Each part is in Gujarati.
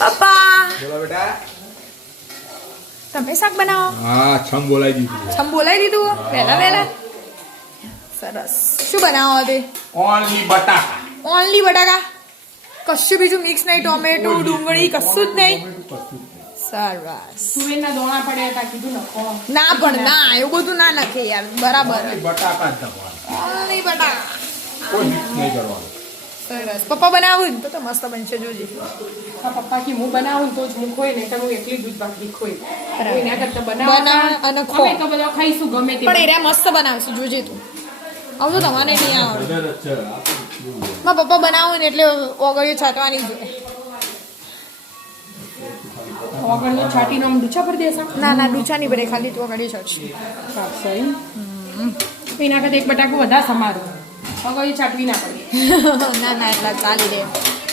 પપ્પા બોલો બેટા. તમે શાક બનાવો? હા, છમ બોલાવી દીધું. છમ બોલાવી દીધું વહેલા સરસ. શું બનાવો તે? ઓનલી બટાકા. ઓનલી બટાકા, કશું બીજું મિક્સ નહીં? ટોમેટો ડુંગળી કશું જ નહીં? સરસ. તુવેરના દોણા પડ્યા હતા, કીધું નખો. ના પણ ના, એવું બધું ના નાખે યાર. બરાબર. ઓનલી બટાકા જ નાખવાના. ઓનલી બટાકા. કોઈ મિક્સ નહીં કરવાનું. સરસ. પપ્પા બનાવું ને તો મસ્ત બનશે, જોજે. આ પપ્પા કે હું બનાવું તો જ હું ખોઈ, નહીં તો હું એકલી દૂધ ભાખરી ખોઈ. બરાબર. એના કરતા બનાવ અને ખો. અમે તો બધા ખાઈશું ગમે તે. પણ એરા મસ્ત બનાવશે, જોજે તું. આવું તો તમારે નહીં આવડે. બરાબર છે. મારા પપ્પા બનાવું ને એટલે ઓગળીઓ છાંટવાની જોઈએ. ઓગળનો છાટીનો આમ ડૂચા પર દેસા? ના ના, ડૂચા નહીં ભરે, ખાલી તું ઓગળીઓ છાંટશે. સહી. એના કરતા એક બટાકું વધારે સમારું. ઓગળ્યું છાટવી ના પડે. ના ના, એટલા ચાલી દે.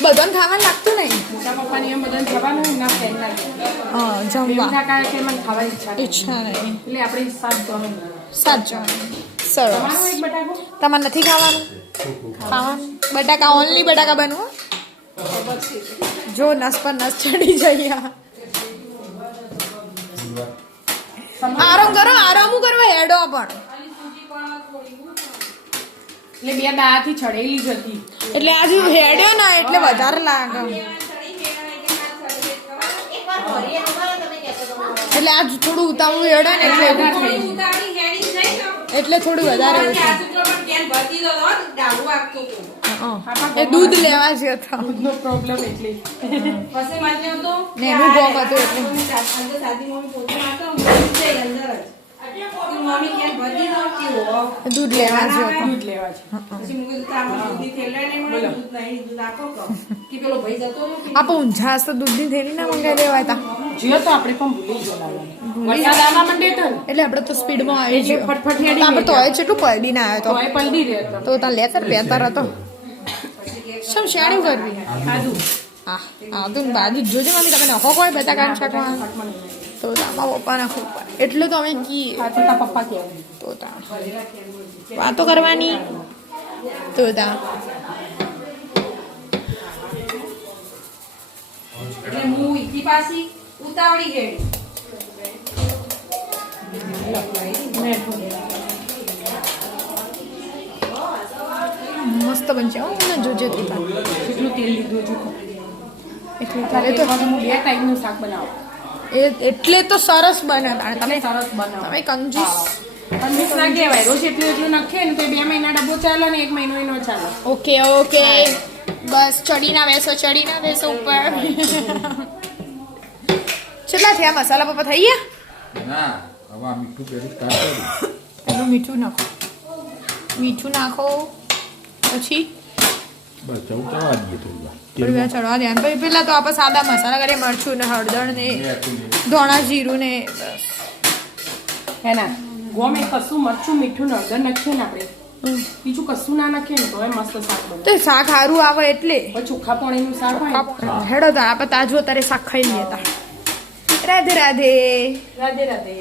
બધાને ખાવાનું લાગતું નહીં. મોટા પપ્પાની એમ બધાને જવાનું ના ફ્રેન્ડના હા, જમવા કારણ કે મને ખાવાની ઈચ્છા નથી. ઈચ્છા નહીં. એટલે આપણે સાત જણ. સાચું. તમારું સરસ. એક બટાકું તમારે નથી ખાવાનું? ખાવાનું બટાકા, ઓનલી બટાકા બનવું. જો નસ પર નસ ચડી જઈએ. આરામ કરો, આરામ કરવા હેડો પણ. એટલે બે દાળથી છડેલી જ હતી. એટલે આજે હેડ્યો ને એટલે વધારે લાગે. એટલે આજ થોડું ઉતાવળું હેડે ને એટલે થોડું વધારે એવું છે. એ દૂધ લેવા જ હતા દૂધનો પ્રોબ્લેમ એટલે ને એનું ગોમ હતું એટલે દૂધ લેવા જ હતા. દૂધ લેવા છે. આપણે ઊંઝા હશે દૂધની થેલી ના મંગાવી દેવા હતા. જીઓ તો આપણે પણ ભૂલી ગયેલા. વરસાદ આવવા માંડે તો ને એટલે આપણે તો સ્પીડમાં આવી એટલે ગયો. ફટફટ હેડી આપણે તો હોય કેટલું પલડીને આવ્યો તો એ પલડી રહ્યો તો તાર લેતર બેતર હતો. શું શેણી કરવી? આદુ હા હા, તું બાજુ જોજે મને તમે નખો કોઈ બધા કામ છાંટવા તો તારા પપ્પા નાખો એટલે તો અમે કીએ તારા પપ્પા કહેવાય. તો તા વાતો કરવાની તો તા એટલે હું ઈથી પાછી ઉતાવળી ગઈ. મસ્ત બનશે. ઓ મને જોજે તું તાર કેટલું તેલ લીધું છું. એટલે તારે તારે તો તો હું બે ટાઈપનું શાક બનાવું. એટલે તો સરસ બને તારે. તમે તમે સરસ બનાવો. તમે કંજૂસ. કંજૂસ ના કહેવાય. રોજ એટલું એટલું નાખીએ ને તો 2 મહિના ડબ્બો ચાલે ને 1 મહિનો નો ચાલે. ઓકે ઓકે, બસ ચડી ના બેસો ઉપર. કેટલા થયા મસાલા પપ્પા? થઈ ગયા? ના, હવે આ મીઠું પેલું સ્ટાર્ટ કર્યું. પેલું મીઠું નાખો પછી બસ ચૌ ચવા દઈએ થોડી વાર. થોડી વાર ચડવા દે. પછી પેલા તો આપણે સાદા મસાલા કરીએ, મરચું ને હળદર ને ધોણા જીરું ને બસ. હેના ગોમે કશું મરચું મીઠું ને હળદર નાખીએ ને આપણે, બીજું કશું ના નાખીએ ને તો એ મસ્ત શાક બને. તો શાક સારું આવે એટલે પછી ચોખ્ખા પાણીનું શાક હોય. હેડો તો આપણે તાજું તારે શાક ખાઈ લઈએ તા. રાધે રાધે. રાધે રાધે.